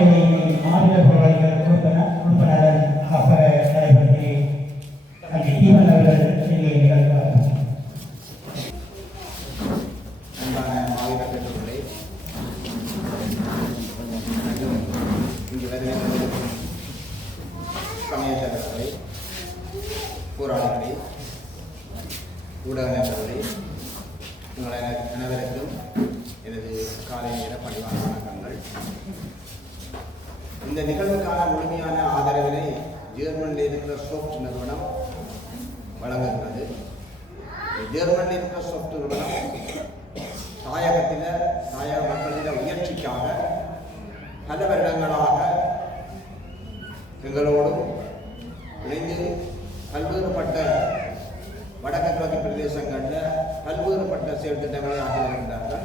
eh, தேசங்களில் பல்வேறுபட்ட செயல்திட்டங்களை ஆற்றி வருகின்றார்கள்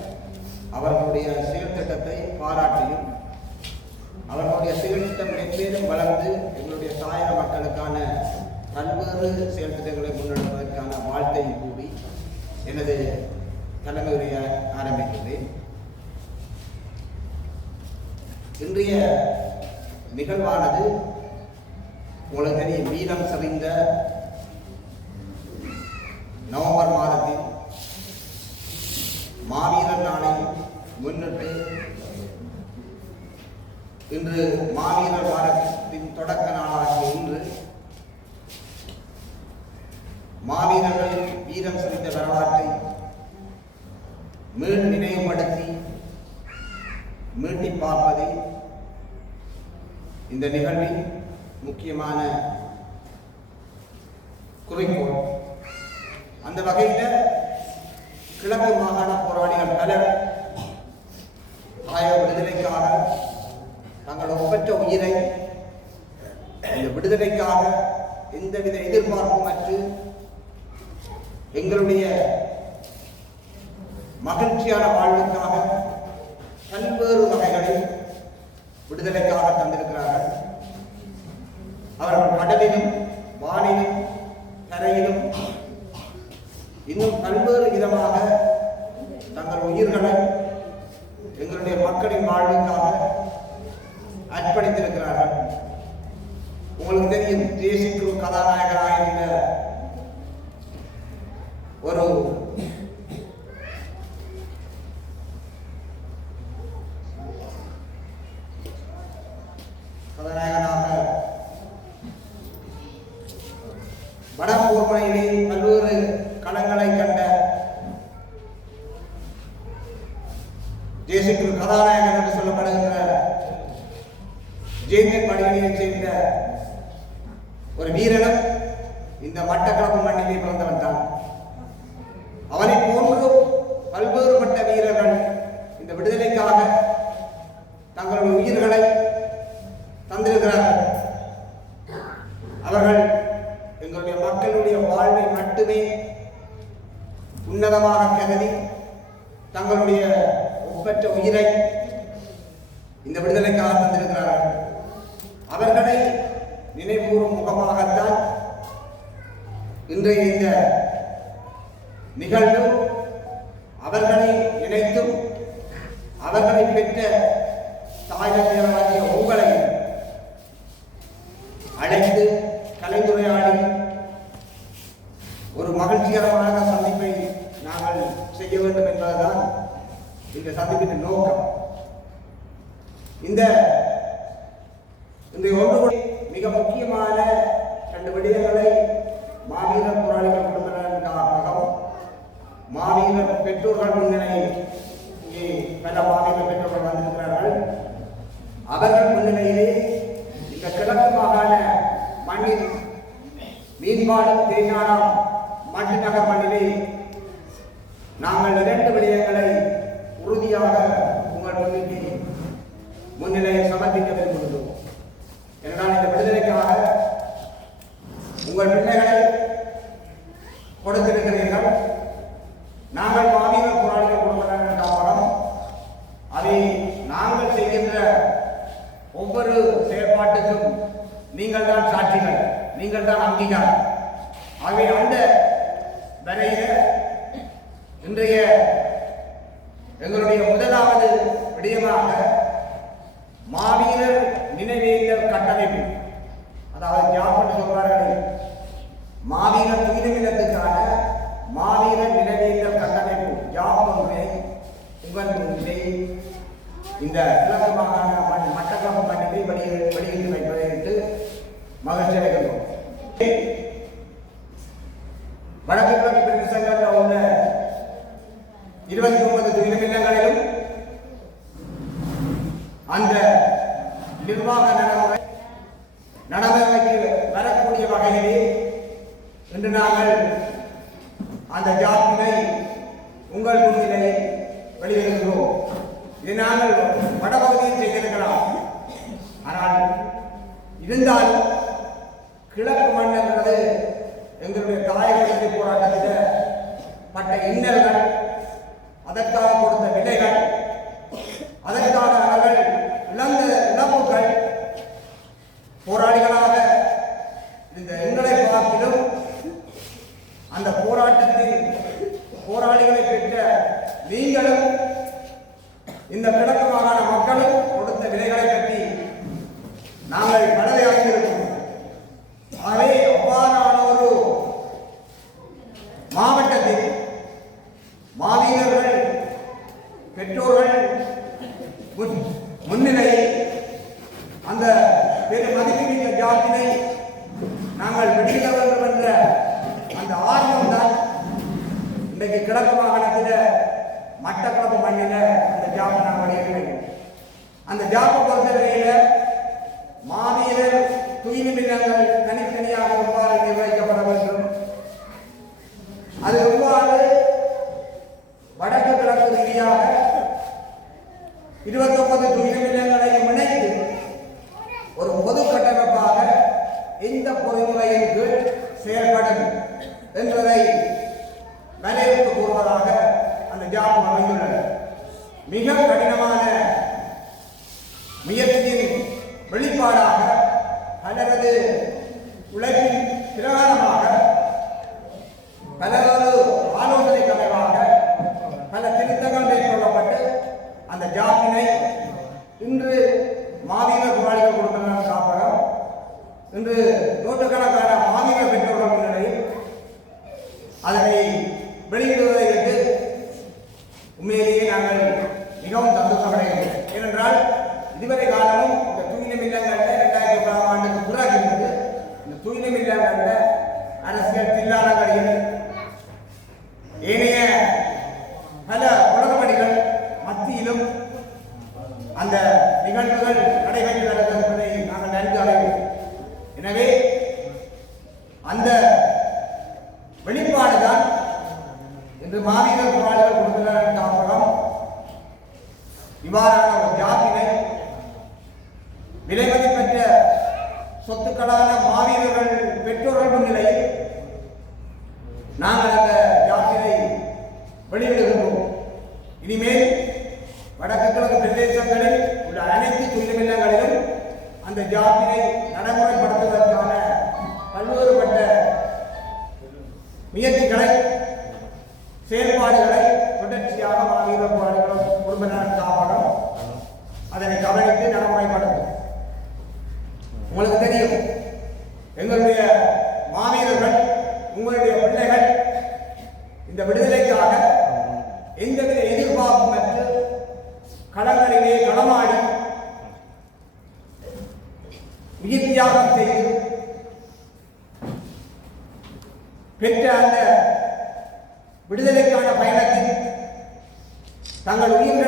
அவர்களுடைய செயல்திட்டத்தை பாராட்டியும் அவர்களுடைய செயல்திட்டம் மென்மேலும் வளர்ந்து எங்களுடைய தாயக மக்களுக்கான பல்வேறு செயல்திட்டங்களை முன்னெடுப்பதற்கான வாழ்த்தையும் கூறி எனது தலைமை உரைய ஆரம்பிக்கிறேன். இன்றைய நிகழ்வானது உலகனி மீனம் வீரம் நவம்பர் மாதத்தில் மாவீரர் நாளை முன்னிட்டு இன்று மாவீரர் வாரத்தின் தொடக்க நாளாகிய இன்று மாவீரர்களின் வீரம் செலுத்த வரலாற்றை மீள் நினைவுபடுத்தி மீட்டி பார்ப்பதே இந்த நிகழ்வின் முக்கியமான குறிக்கோள். அந்த வகையில் கிழக்கு மாகாண போராளிகள் பலர் தாய விடுதலைக்காக தங்கள் ஒப்பற்ற உயிரை இந்த விடுதலைக்காக எந்தவித எதிர்பார்ப்புமற்று எங்களுடைய மகிழ்ச்சியான வாழ்வுக்காக பல்வேறு வகைகளில் விடுதலைக்காக தந்திருக்கிறார்கள். அவர்கள் கடலிலும் வானிலும் கரையிலும் இன்னும் பல்வேறு விதமாக தங்கள் உயிர்களை எங்களுடைய மக்களின் வாழ்வுக்காக அர்ப்பணித்திருக்கிறார்கள். உங்களுக்கு தெரியும் தேசிக்கு கதாநாயகராக இருந்த ஒரு கதாநாயகனாக வடபூர்மனையிலே பல்வேறு களங்களை கண்ட தேசிக்குழு கதாநாயகன் என்று சொல்லப்படுகின்ற ஜெயந்தின் மணியனையைச் சேர்ந்த ஒரு வீரனும் இந்த மட்டக்களப்பு மண்ணிலே பிறந்தவன் தான் அவனை போன்று பல்வேறுபட்ட வீரர்கள் இந்த விடுதலைக்காக தங்களுடைய உயிர்களை தந்திருக்கிறார்கள் அவர்கள் எங்களுடைய மக்களுடைய வாழ்வை மட்டுமே உன்னதமாக கருதி தங்களுடைய ஒப்பற்ற உயிரை இந்த விடுதலைக்காக தந்திருக்கிறார்கள் அவர்களை நினைவுகூரும் முகமாகத்தான் இன்றைய இந்த நிகழ்வு அவர்களை நினைத்தும் அவர்களை பெற்ற தாயகத்தினராகிய ponerle a esa máquina de. வடக்குக்கிழமை பிரிவு சங்கத்தில் உள்ள இருபத்தி ஒன்பது நிறுவனங்களிலும் அந்த நிர்வாக நடைமுறை நடைமுறைக்கு வரக்கூடிய வகையிலே இன்று நாங்கள் அந்த ஜாப்பினை உங்கள் முன்னிலை வெளியிடுகிறோம். இதை நாங்கள் வடபகுதியில் செய்திருக்கலாம். ஆனால் இருந்தால் கிழக்கு மண் பட்ட இன்னல்கள் அதற்காக கொடுத்த விடைகள் அதற்கான அவர்கள் இழந்த இழப்புகள் போராளிகளாக இந்த எங்களை பார்க்கிலும் அந்த போராட்டத்தில் போராளிகளை பெற்ற நீங்களும் இந்த கிடக்கு போவதாக அந்த தியானம் அமைந்துள்ளது. மிக கடினமான முயற்சியின் வெளிப்பாடாக அல்லது என்கிற எதிர்பார்ப்புமற்ற கடங்களிலே களமாடி உயிர் தியாகம் செய்து பெற்ற அந்த விடுதலைக்கான பயணத்தில் தங்கள் உயிர்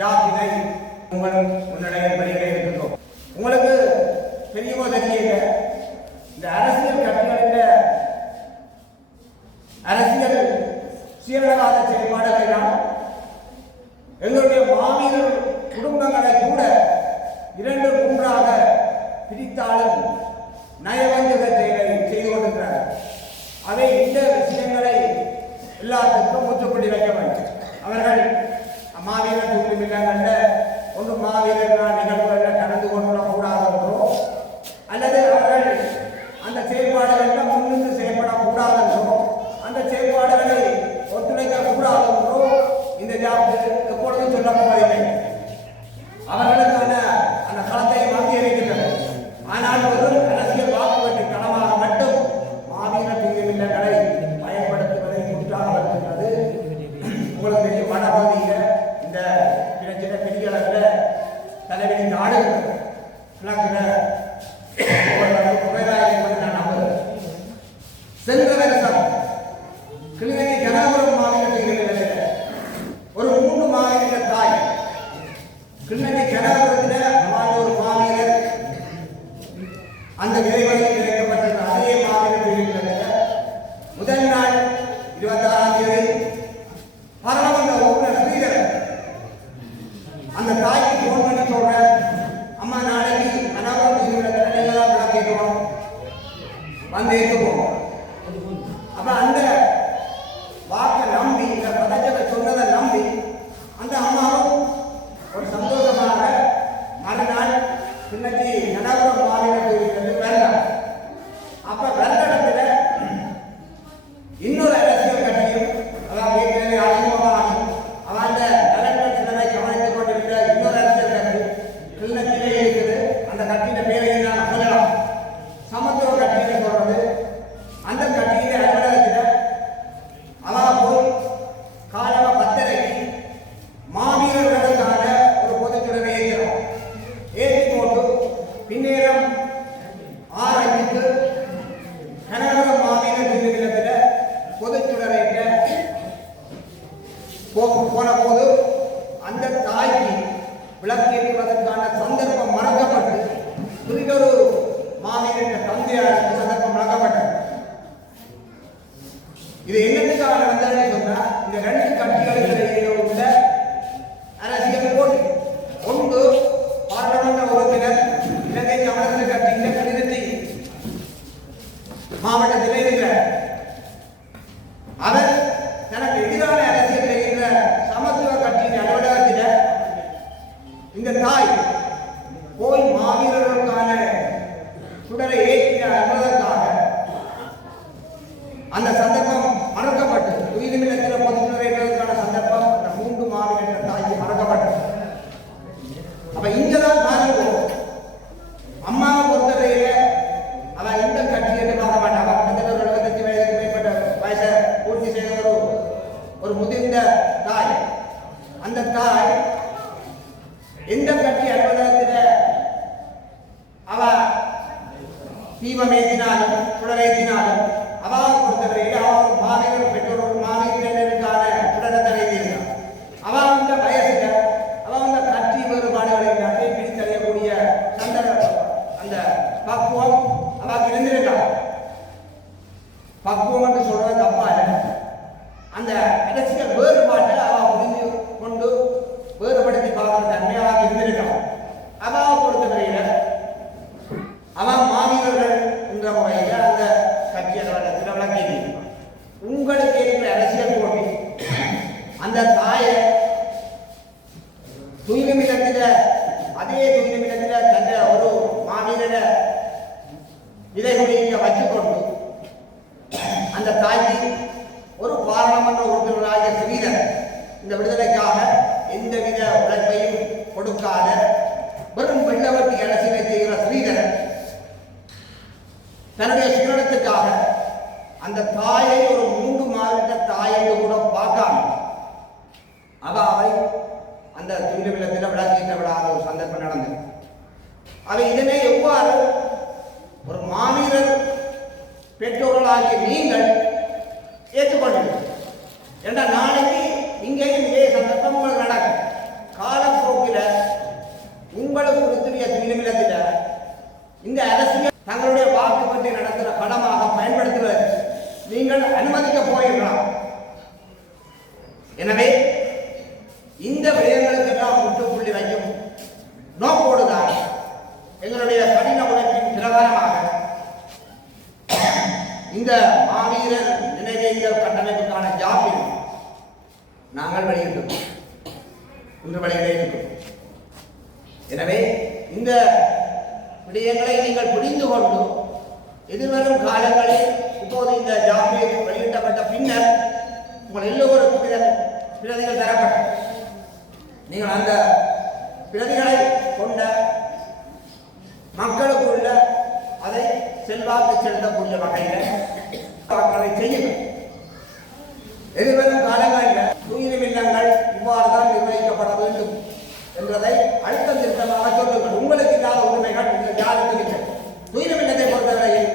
யாத்திரை உங்களும் முன்னடைய பணிகளை இருக்கின்றோம். உங்களுக்கு தெரியவோ தெரியல. இந்த அரசியல் கட்சிகளின் அரசியல் சீரழகாத செயல்பாடுகளை நாம் எங்களுடைய மாவீரர் குடும்பங்களை கூட இரண்டு மூன்றாக பிரித்தாலும் நயவஞ்சக செயலை செய்து கொண்டிருக்கிறார்கள். அதை இந்த விஷயங்களை எல்லாத்துக்கும் முற்றுப்புள்ளி வைக்க வேண்டும். அவர்கள் மாவீரர் தூக்கிமிட்டங்கள்ல ஒன்று மாவீரர்களாக நிகழ்வு இது என்னத்துக்காக நடந்ததுன்னு சொன்னா இந்த ரெண்டு கட்சிகளுக்கு இடையில உள்ள தீபம் ஏற்றினாலும் புடலை ஏற்றினாலும் அவாவை பொறுத்தவரையில் அவர் மாவீரர் பெற்றோர் மாவீரர் இந்த மாவீரர் நினைவேந்தல் கட்டமைப்புக்கான ஜாப்பில் நாங்கள் வெளியிட்டோம். இன்று வெளியிட இருக்கிறோம். எனவே இந்த விடயங்களை நீங்கள் புரிந்து கொண்டு எதிர்வரும் காலங்களில் இப்போது இந்த ஜாப்பில் வெளியிட்டப்பட்ட பின்னர் உங்கள் எல்லோருக்கும் பிரதிகள் தரப்படும். நீங்கள் அந்த பிரதிகளை கொண்ட மக்களுக்குள்ள அதை செல்வாக்கு செலுத்தக்கூடிய வகையில் அதை செய்யுங்கள். எதிர்வரும் காலங்களில் தூயிரம் இல்லங்கள் இவ்வாறு தான் நிர்வகிக்கப்பட வேண்டும் என்பதை அழுத்தம் திருத்தமாக சொல்லுங்கள். உங்களுக்கு இல்லாத உரிமைகள் இந்த யாருக்கு இருக்கிறது தூயிரம் பொறுத்தவரையில்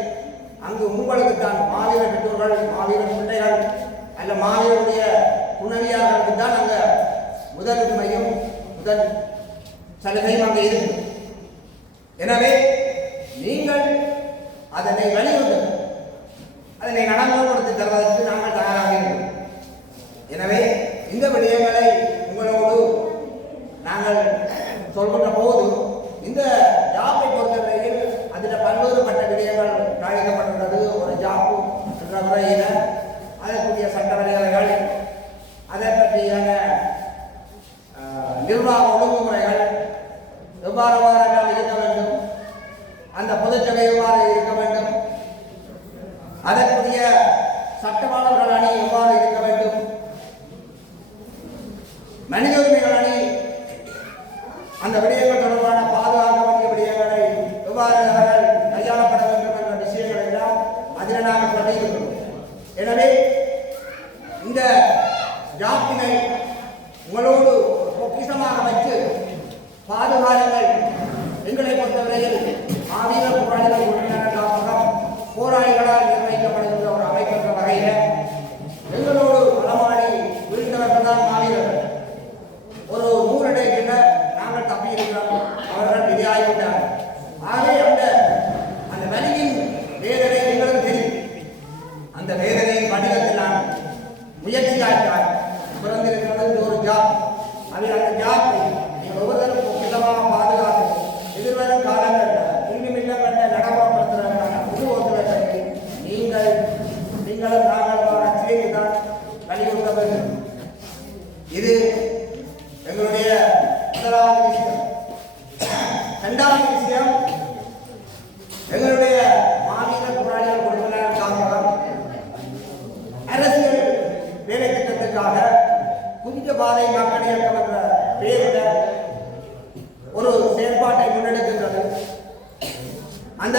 அங்கு உங்களுக்கு தான் மாவீர பெற்றோர்கள் மாவீர பிள்ளைகள் அல்ல மாவீரருடைய துணவியார்களுக்கு தான் அங்கே முதல் உரிமையும் முதல் சலுகையும் அங்கே இருக்கு. எனவே நீங்கள் அதனை வலியுறுத்துங்கள் அதனை நடைமுறைப்படுத்தி தருவதற்கு நாங்கள் தயாராக இருக்கிறோம் எனவே இந்த விடயங்களை உங்களோடு நாங்கள் சொல்கின்ற போது இந்த ஜாப்பை பொறுத்தவரையில் அதில் பல்வேறுபட்ட விடயங்கள் காணிக்கப்பட்டுள்ளது ஒரு ஜாப்பு என்ற முறையில் அதற்குரிய சட்ட வரையறைகள் அதை பற்றியான அஹ், நிர்வாக ஒழுங்குமுறைகள் எவ்வாறு எவ்வாறு இருக்க வேண்டும் அந்த பொதுச்சபை எவ்வாறு இருக்க வேண்டும் அதற்குரிய சட்டவாளர்கள் அணி எவ்வாறு இருக்க வேண்டும் மனித உரிமைகள் அணி அந்த விடயங்கள் தொடர்பான பாதுகாக்க வேண்டிய விடயங்களை எவ்வாறு அவர்கள் கையாளப்பட வேண்டும் என்ற விஷயங்கள் எல்லாம் அதில் நாங்கள் சொல்லியிருக்கிறோம் எனவே இந்த ஜாப்பினை உங்களோடு பொக்கிசமாக வைத்து வச்சு எங்களை பொறுத்தவரையில் ஆவீர போராளிகள் உறுப்பினர் காப்பகம் போராளிகளால் நிர்வகிக்கப்படுகின்ற ஒரு அமைப்பு என்ற வகையில் எங்களோடு களமாடி வீழ்ந்தவர்கள் தான் மாவீரர்கள் ஒரு நூறடைக்கின்ற நாங்கள் தப்பி இருக்கிறோம் அவர்கள் விதியாகிவிட்டார் ஆகவே அந்த அந்த வலியின் வேதனை எங்களுக்கு தெரியும் அந்த வேதனையின் வடிவத்தில் நான் முயற்சியாற்றார் பிறந்திருக்கிறது இந்த ஒரு ஜாப் அதில் அந்த ஜாப் நீங்கள் ஒவ்வொருத்தரும் விதமாக பாதுகாத்து எதிர்வரும் காலங்களில் இன்னுமில்லப்பட்ட நடைமுறைப்படுத்துவதற்கான புது ஒத்துழைப்பை நீங்கள் நீங்களும் நாங்களும் சேர்ந்து தான் வலியுறுத்த வேண்டும் இது எங்களுடைய முதலாவது விஷயம் இரண்டாவது விஷயம் எங்களுடைய மாநில போராளிகள் கொடுக்கிறார் காப்பகம் அரசியல் வேலை திட்டத்திற்காக புதிய பாதை மக்கள் இயக்கம் என்ற பெயரில் ஒரு செயல்பாட்டை முன்னெடுக்கின்றது. அந்த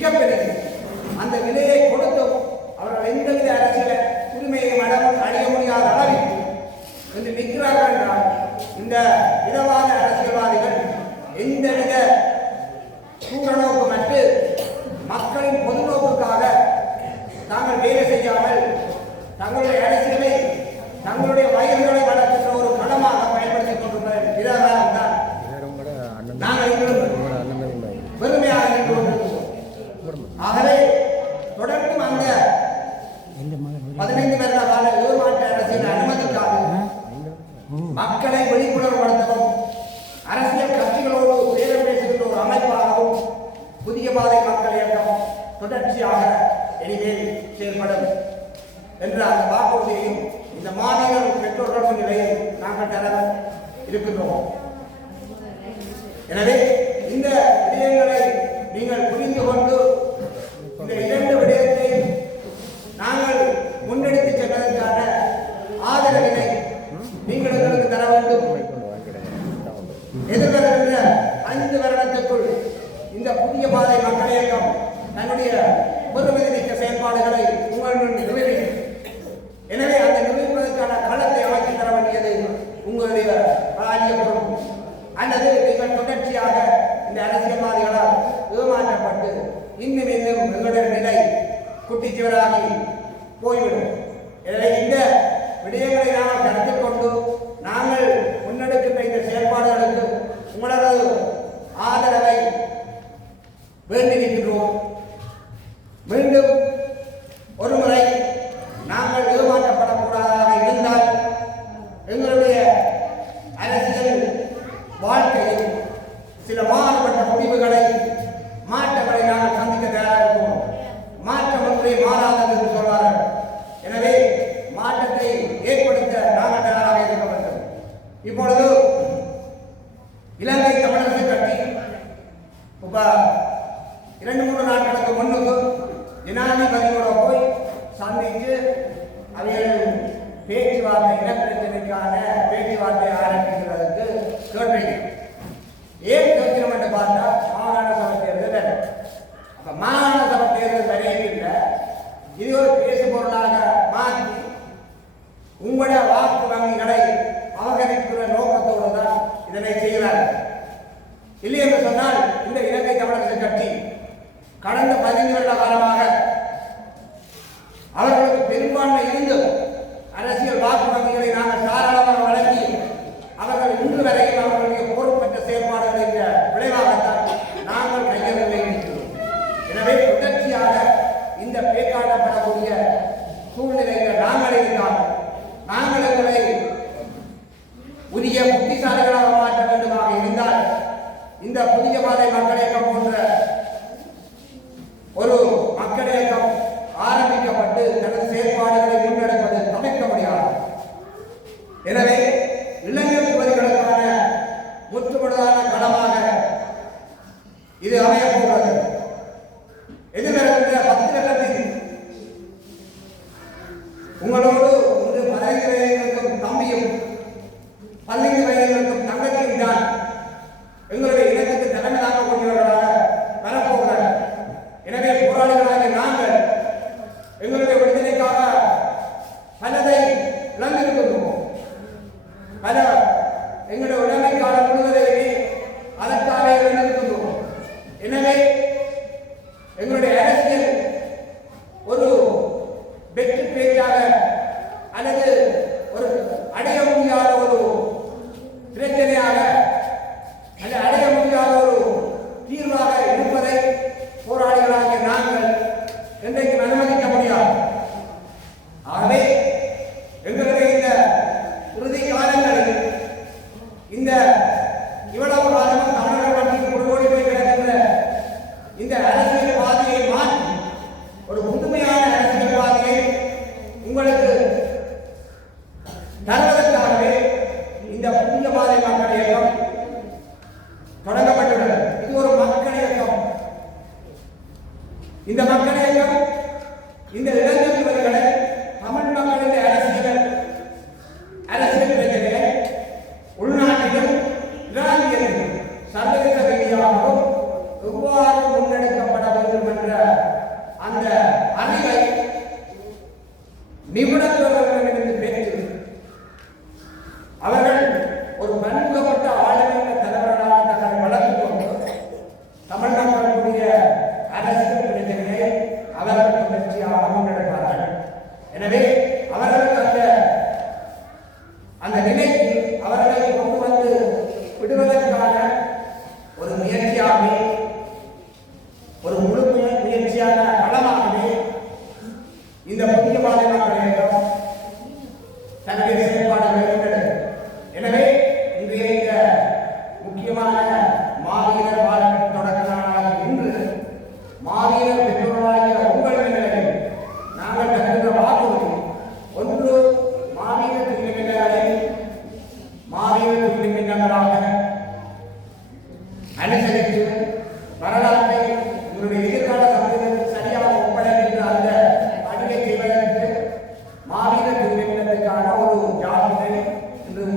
Fíjate, இனிமேல் செயல்படும் என்ற அந்த வாக்குறுதியையும் இந்த மாணவர் பெற்றோர்களுக்கு நிலையை நாங்கள் தர இருக்கின்றோம். எனவே இந்த விடயங்களை நீங்கள் புரிந்து கொண்டு இந்த இரண்டு விடயத்தை நாங்கள் முன்னெடுத்து சென்றதற்கான ஆதரவினை நீங்கள் எங்களுக்கு தர வேண்டும். எதிர்வருகின்ற ஐந்து வருடத்திற்குள் இந்த புதிய பாதை மக்கள் இயக்கம் தன்னுடைய முதல் செயல்பாடுகளை உங்கள் நிறுவனம் எனவே அந்த நிறுவனத்திற்கான களத்தை அமைத்து தர வேண்டியது உங்களுடைய பாரிய அல்லது நீங்கள் தொடர்ச்சியாக இந்த அரசியல்வாதிகளால் ஏமாற்றப்பட்டு இன்னும் இன்னும் எங்களுடைய நிலை குட்டிச்சுவராகி போய்விடும். எனவே இந்த விடயங்களை நாங்கள் கருத்தில் கொண்டு நாங்கள் இது அமைய போகிறது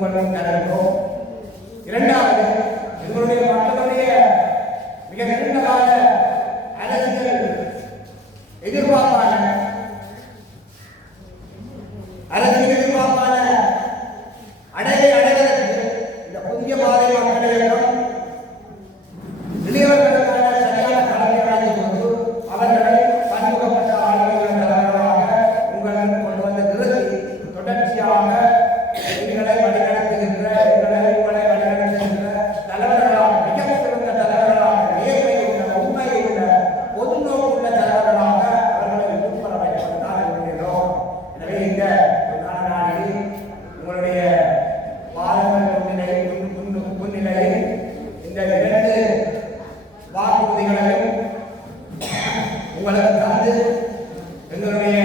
திருமணம் நடக்கும் இரண்டாவது எங்களுடைய மக்களுடைய மிக நீண்ட கால அரசியல் எதிர்பார்ப்பான அரசியல் என்னுடைய